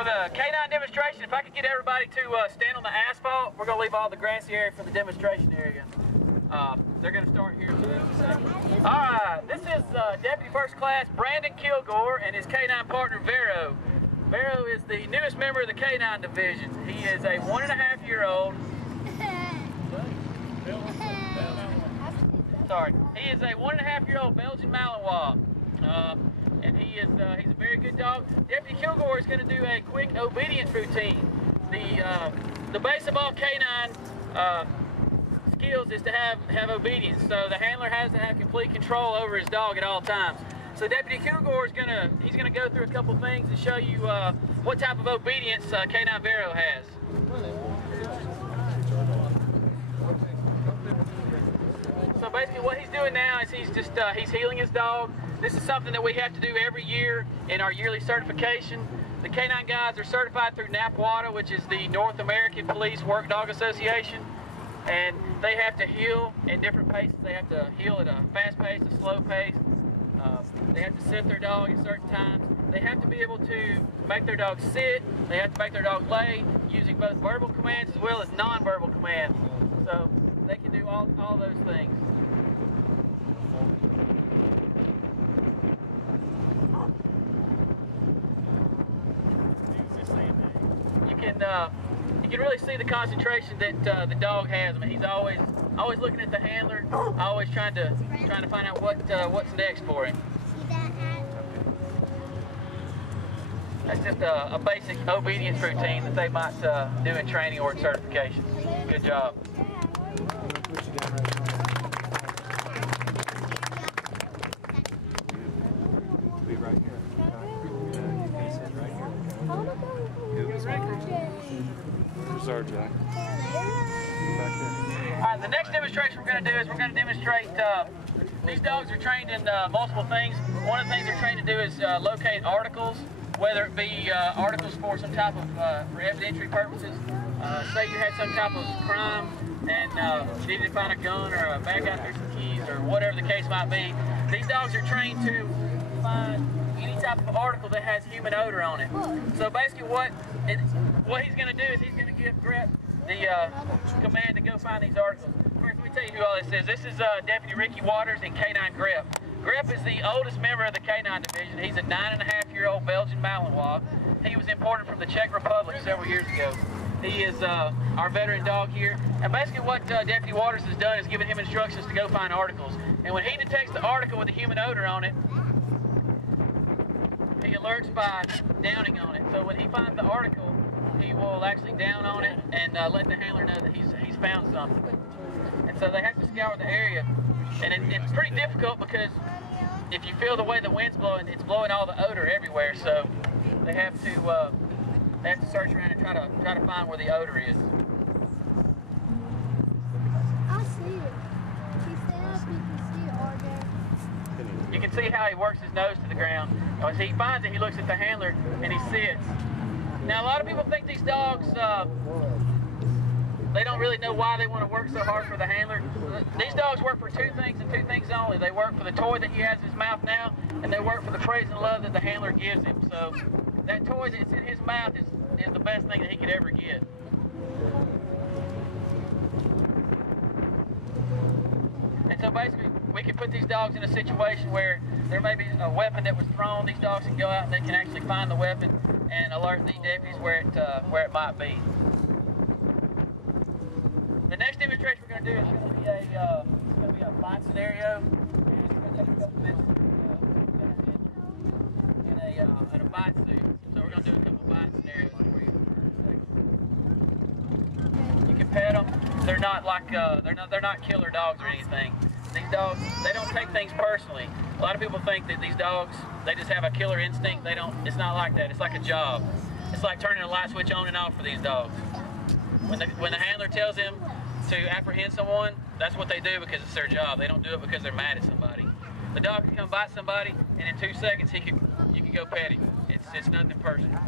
For the K9 demonstration, if I could get everybody to stand on the asphalt, we're going to leave all the grassy area for the demonstration area. They're going to start here in a second. All right, this is Deputy First Class Brandon Kilgore and his K9 partner Vero. Vero is the newest member of the K9 division. He is a 1.5-year-old. Sorry, he is a 1.5-year-old Belgian Malinois. And he's a very good dog. Deputy Kilgore is going to do a quick obedience routine. The base of all K9 skills is to have obedience. So the handler has to have complete control over his dog at all times. So Deputy Kilgore is gonna go through a couple things and show you what type of obedience K9 Vero has. So basically what he's doing now is he's healing his dog. This is something that we have to do every year in our yearly certification. The K9 guides are certified through NAPWADA, which is the North American Police Work Dog Association. And they have to heal in different paces. They have to heal at a fast pace, a slow pace. They have to sit their dog at certain times. They have to be able to make their dog sit. They have to make their dog lay using both verbal commands as well as non-verbal commands. So they can do all those things. You can really see the concentration that the dog has. I mean, he's always looking at the handler, always trying to find out what's next for him. That's just a basic obedience routine that they might do in training or in certification. Good job. Be right here. Who's our Jack? Back here. All right, the next demonstration we're going to do is we're going to demonstrate, these dogs are trained in multiple things. One of the things they're trained to do is locate articles, whether it be articles for some type of, for evidentiary purposes. Say you had some type of crime and you needed to find a gun or a bag out there, some keys, or whatever the case might be. These dogs are trained to find any type of article that has human odor on it. So basically what he's going to do is he's going to give Grep the command to go find these articles. First, let me tell you who all this is. This is Deputy Ricky Waters and K9 Grep. Grep is the oldest member of the K9 division. He's a 9.5-year-old Belgian Malinois. He was imported from the Czech Republic several years ago. He is our veteran dog here. And basically what Deputy Waters has done is given him instructions to go find articles. And when he detects the article with the human odor on it, he alerts by downing on it. So when he finds the article, he will actually down on it and let the handler know that he's found something. And so they have to scour the area. And it's pretty difficult because if you feel the way the wind's blowing, it's blowing all the odor everywhere. So they have to search around and try to find where the odor is. I see it. He stand up, you can see it all day. You can see how he works his nose to the ground. As he finds it, he looks at the handler and he sits. Now, a lot of people think these dogs, they don't really know why they want to work so hard for the handler. These dogs work for two things and two things only. They work for the toy that he has in his mouth now, and they work for the praise and love that the handler gives him. So that toy that's in his mouth is the best thing that he could ever get. And so basically, we can put these dogs in a situation where there may be a weapon that was thrown. These dogs can go out and they can actually find the weapon and alert the deputies where it might be. The next demonstration we're going to do is going to be a fight scenario. It's going to take a couple minutes in a fight suit. So we're going to do a couple fight scenarios for you. You can pet them. They're not like they're not killer dogs or anything. These dogs, they don't take things personally. A lot of people think that these dogs, they just have a killer instinct. They don't. It's not like that. It's like a job. It's like turning a light switch on and off for these dogs. When the handler tells them to apprehend someone, that's what they do because it's their job. They don't do it because they're mad at somebody. The dog can come bite somebody, and in 2 seconds you can go pet him. It's nothing personal.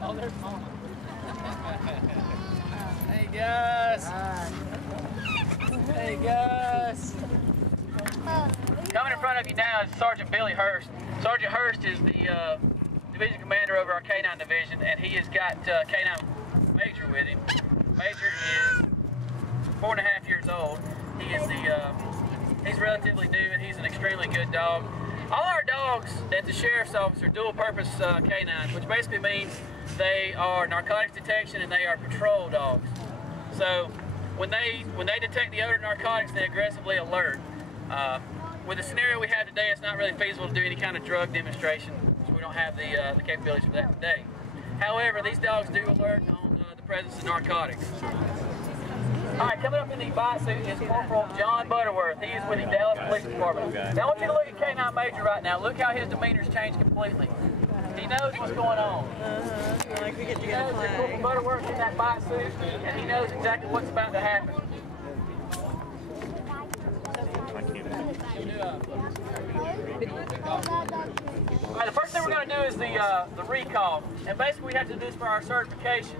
Oh, there's Mama. Hey guys. Hey guys. Coming in front of you now is Sergeant Billy Hurst. Sergeant Hurst is the division commander over our K9 he has got K9 Major with him. Major is 4.5 years old. He's relatively new, and he's an extremely good dog. All our dogs at the Sheriff's Office are dual-purpose canines, which basically means they are narcotics detection and they are patrol dogs. So when they detect the odor of narcotics, they aggressively alert. With the scenario we have today, it's not really feasible to do any kind of drug demonstration, so we don't have the capabilities for that today. However, these dogs do alert on the presence of narcotics. All right, coming up in the bite suit is Corporal John Butterworth. He is with the Dallas Police Department. Now I want you to look at K9 Major right now. Look how his demeanor's changed completely. He knows what's going on. Like we get to He get a knows that flag. Corporal Butterworth in that bite suit, and he knows exactly what's about to happen. All right, the first thing we're going to do is the recall. And basically we have to do this for our certification.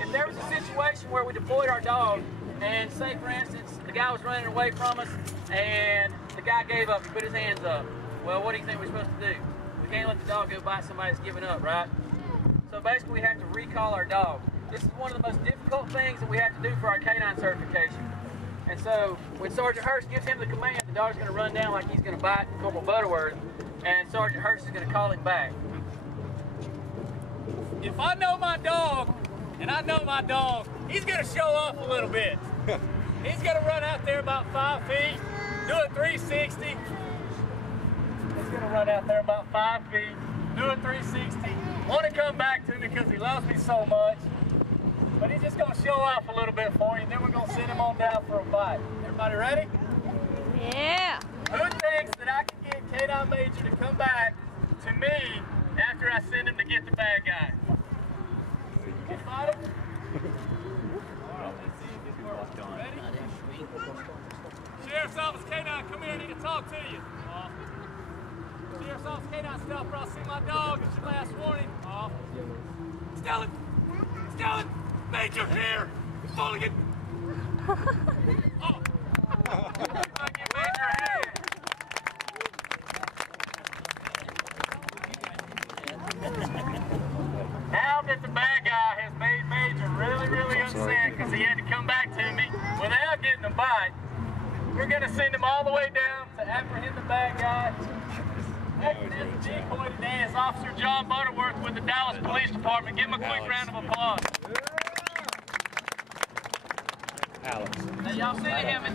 If there was a situation where we deployed our dog, and say for instance, the guy was running away from us, and the guy gave up, he put his hands up. Well, what do you think we're supposed to do? We can't let the dog go bite somebody that's given up, right? So basically we have to recall our dog. This is one of the most difficult things that we have to do for our canine certification. And so when Sergeant Hurst gives him the command, the dog's going to run down like he's going to bite Corporal Butterworth, and Sergeant Hurst is going to call him back. If I know my dog, and I know my dog, he's gonna show off a little bit. He's gonna run out there about 5 feet, do a 360. He's gonna run out there about 5 feet, do a 360. Want to come back to me because he loves me so much. But he's just gonna show off a little bit for you, and then we're gonna send him on down for a bite. Everybody ready? Yeah. Who thinks that I can get K9 Major to come back to me after I send him to get the bad guy? You fight him? Let's see if this works. Ready? Sheriff's Office K9, come here, I need to talk to you. Off. Sheriff's Office K9, stop or I'll see my dog. It's your last warning. Off. Stellan! Stellan! Major here! He's falling in. Oh! I get Major here. Now that the bad guy has made Major really upset because he had to come back to me without getting a bite, we're going to send him all the way down to apprehend the bad guy. Apprehend the decoy today is Officer John Butterworth with the Dallas Police Department. Give him a quick round of applause. Alex. Now y'all see him in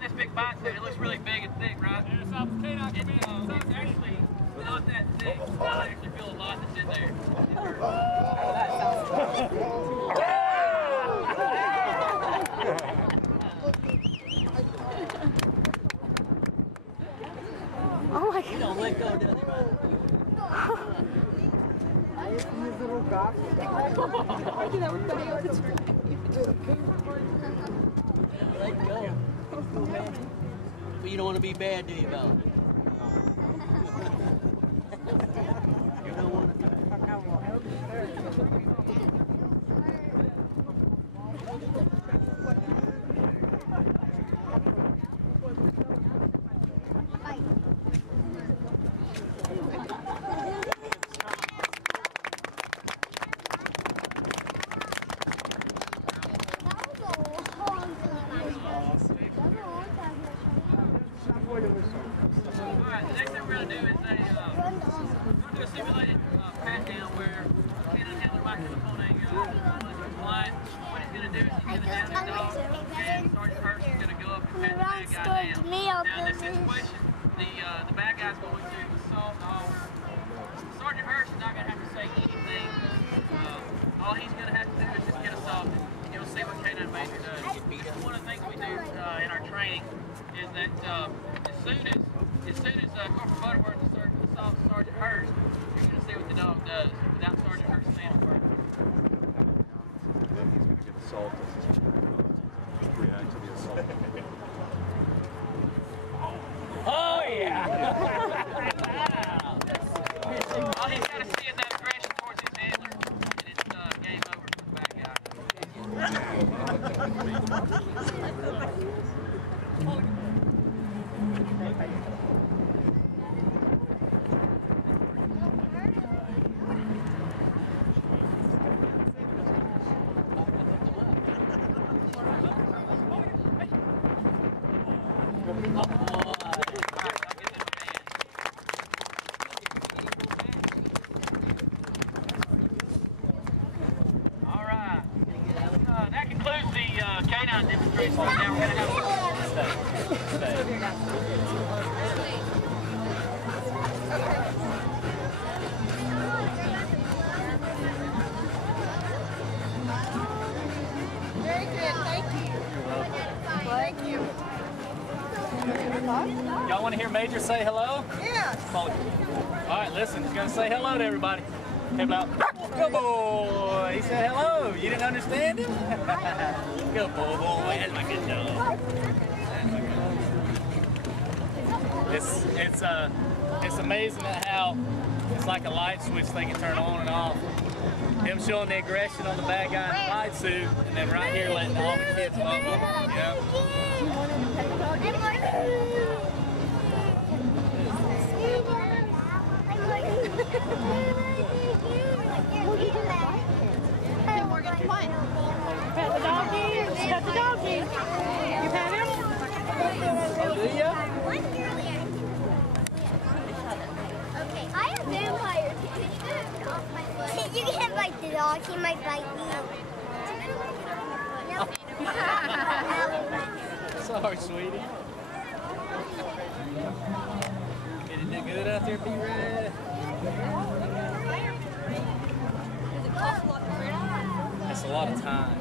this big bite suit. It looks really big and thick, right? Sheriff's Office K9, come in. It's actually not that thick. I actually feel a lot that's in there. Oh my God. Don't let go, does he, man? Let go. But you don't want to be bad, do you, Val? You don't want to. Alright, the next thing we're going to do is do a simulated pat down where canine handler might come upon a client. What he's going to do is he's going to down his dog, and Sergeant Hurst is going to go up and pat the bad guy down. Now in this situation, the bad guy's going to assault all. Sergeant Hurst is not going to have to say anything. All he's going to have to do is just get assaulted. You'll see what K9 Major does. This is one of the things we do in our training is that as soon as Corporal Butterworth assaults Sergeant Hurst, you're going to see what the dog does without Sergeant Hurst saying a word. Then he's going to get assaulted. React to the assault. Oh, yeah! All he's got to see is that aggression towards his handler, and it's game over for the bad guy. race on. Now we're going to have Very good, thank you. Thank you. Y'all want to hear Major say hello? Yes. All right, listen, he's going to say hello to everybody. Good boy. He said hello. You didn't understand him? Good boy. That's my good dog. It's amazing at how it's like a light switch they can turn on and off. Him showing the aggression on the bad guy in the white suit, and then right here letting all the kids love him. You know? Hey, we're gonna play. Pet the doggy. Pet the doggy. You pet him? Oh, do ya? Okay. I am vampire. You can't bite the dog. He might bite me. Sorry, sweetie. Getting it good out there, B-Red? That's a lot of time.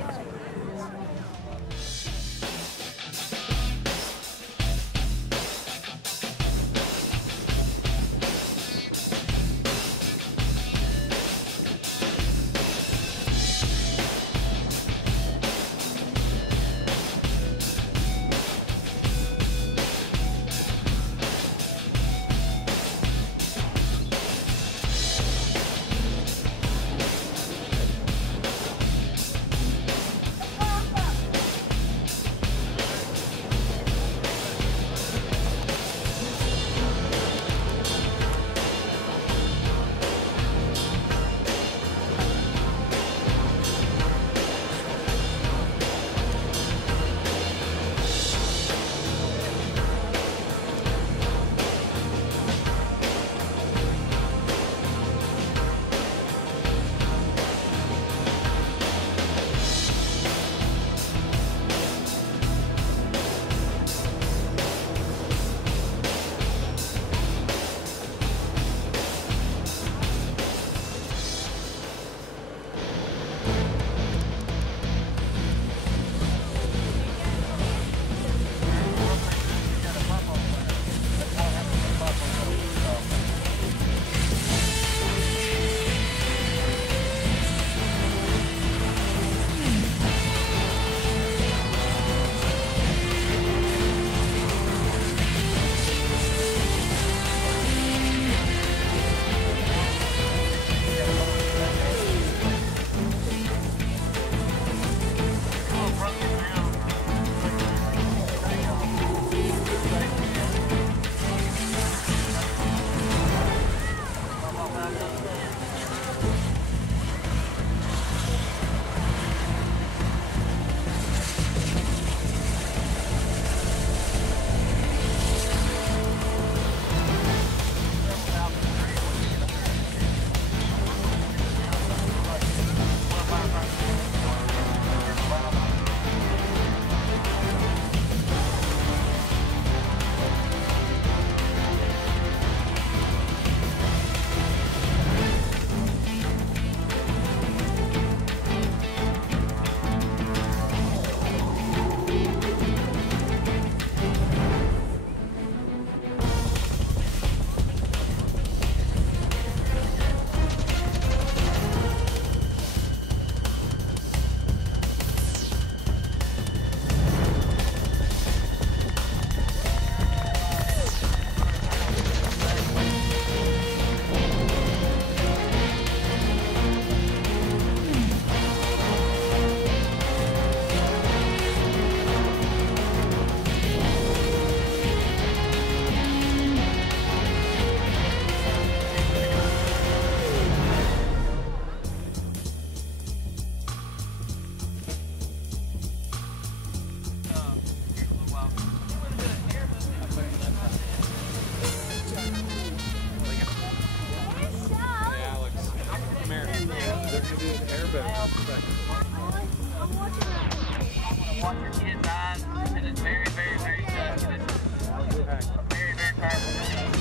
watch your kids' eyes. This is very, very, very tough. This is a very, very powerful thing.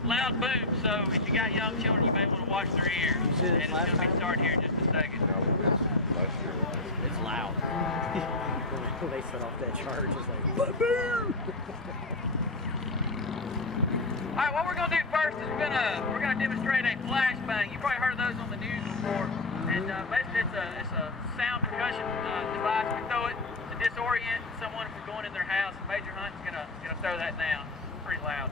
Loud boom, so if you got young children, you may want to watch their ears. And it's going to be starting here in just a second. It's loud. When they set off that charge, it's like, boom! All right, what we're going to do first is we're gonna demonstrate a flashbang. You've probably heard of those on the news before. And basically, it's a sound percussion device. We throw it to disorient someone from going in their house. And Major Hunt's gonna throw that down. It's pretty loud.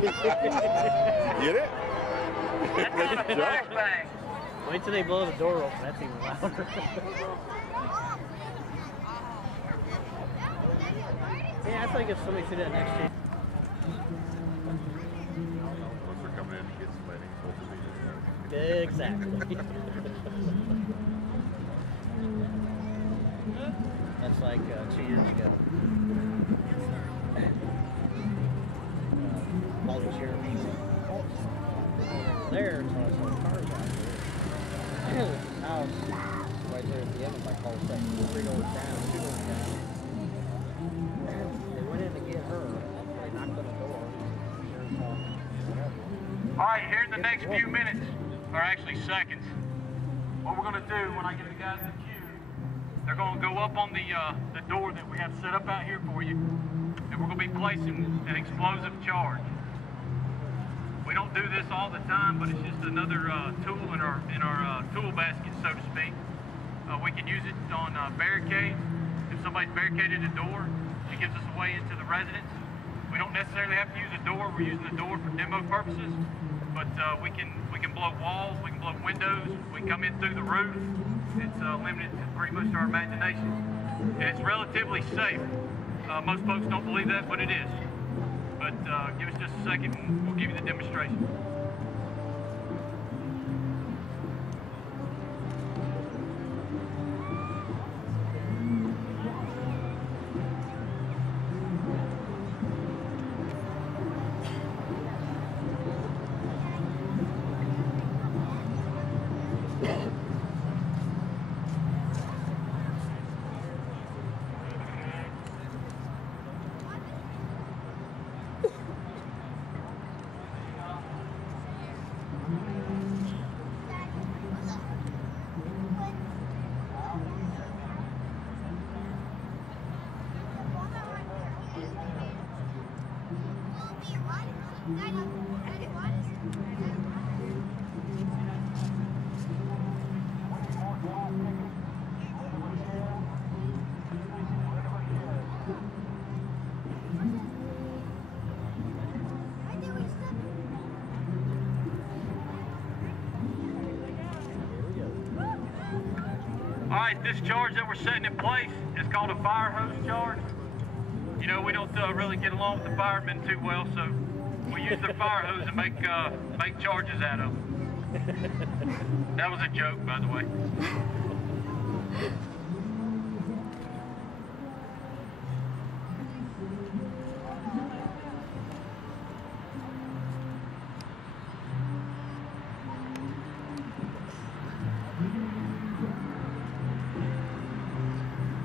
Get it? That's not a flashbang. Wait till they blow the door open. That's even louder. Yeah, I think if somebody threw that next to you. Once they're coming in to get somebody, Exactly. That's like 2 years ago. Baldwin Sheriff. There, so I saw cars out there. There's a house right there at the end of my cul-de-sac. 3 doors down, 2 doors down. They went in to get her. They knocked on the door. All right, here in the next few minutes, or actually seconds, what we're going to do when I get the guys in the queue, they're going to go up on the door that we have set up out here for you, and we're going to be placing an explosive charge. We don't do this all the time, but it's just another tool in our tool basket, so to speak. We can use it on barricades. If somebody's barricaded a door, it gives us a way into the residence. We don't necessarily have to use a door. We're using the door for demo purposes, but we can blow walls, we can blow windows, we can come in through the roof. It's limited to pretty much our imagination. And it's relatively safe. Most folks don't believe that, but it is. But give us just a second and we'll give you the demonstration. All right, this charge that we're setting in place is called a fire hose charge. You know, we don't really get along with the firemen too well, so we use their fire hose and make charges out of them. That was a joke, by the way.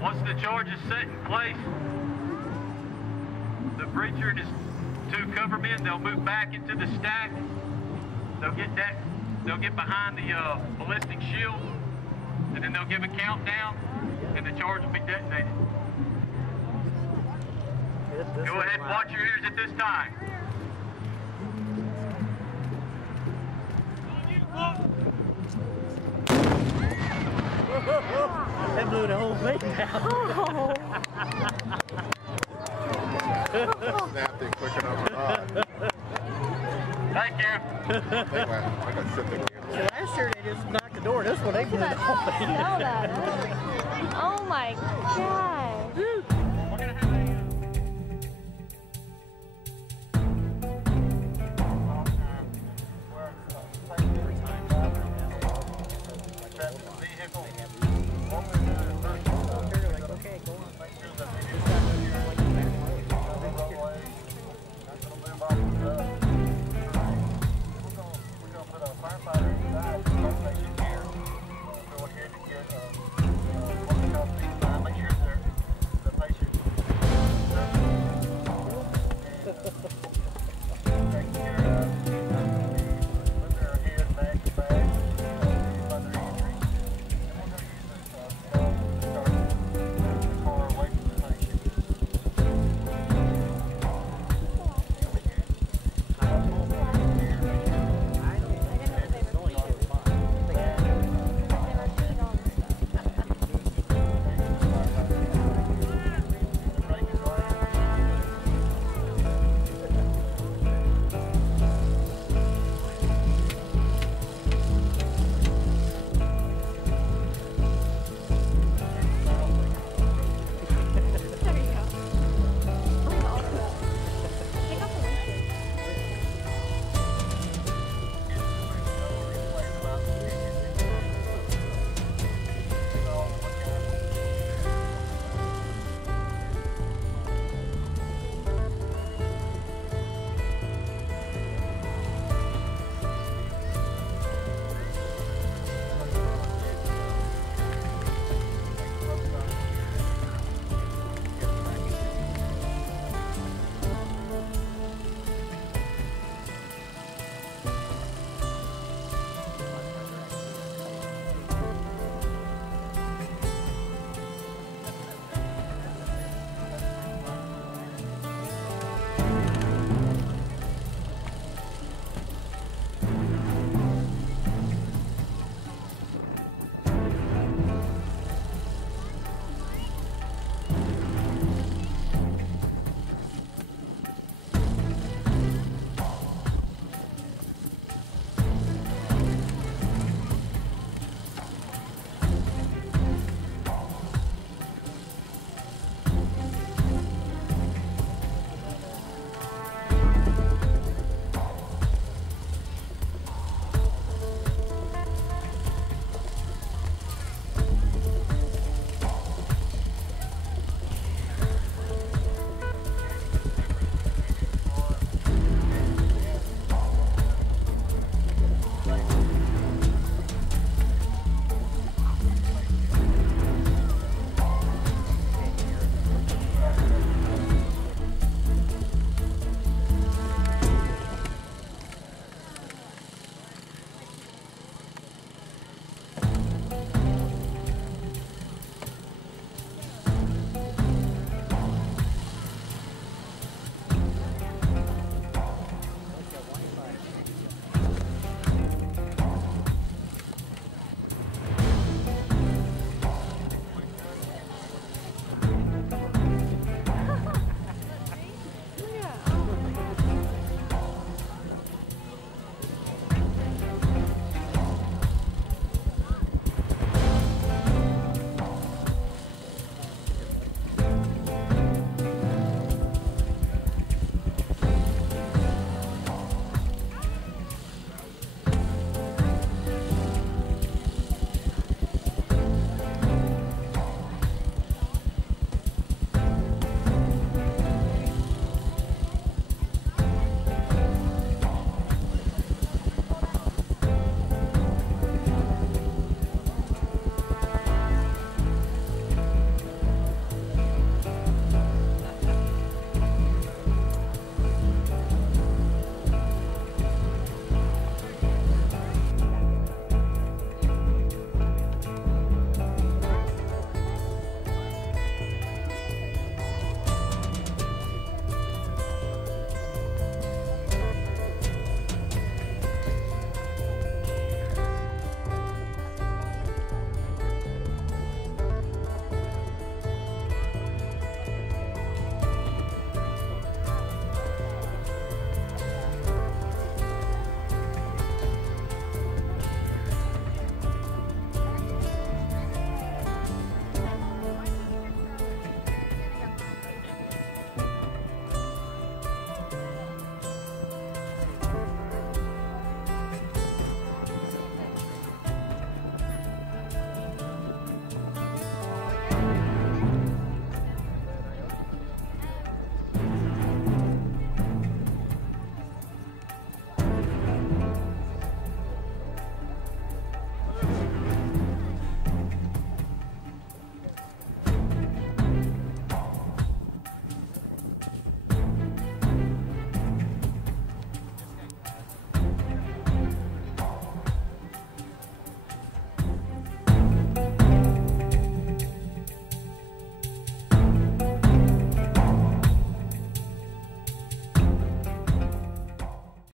Once the charge is set in place, the breacher and his 2 cover men, they'll move back into the stack. They'll get behind the ballistic shield, and then they'll give a countdown, and the charge will be detonated. Go ahead and watch your ears at this time. That blew the whole thing down. Snapped it quick enough or not. Thank you. I got sit there. Last year they just knocked the door. This one they blew the whole thing down. Oh my God.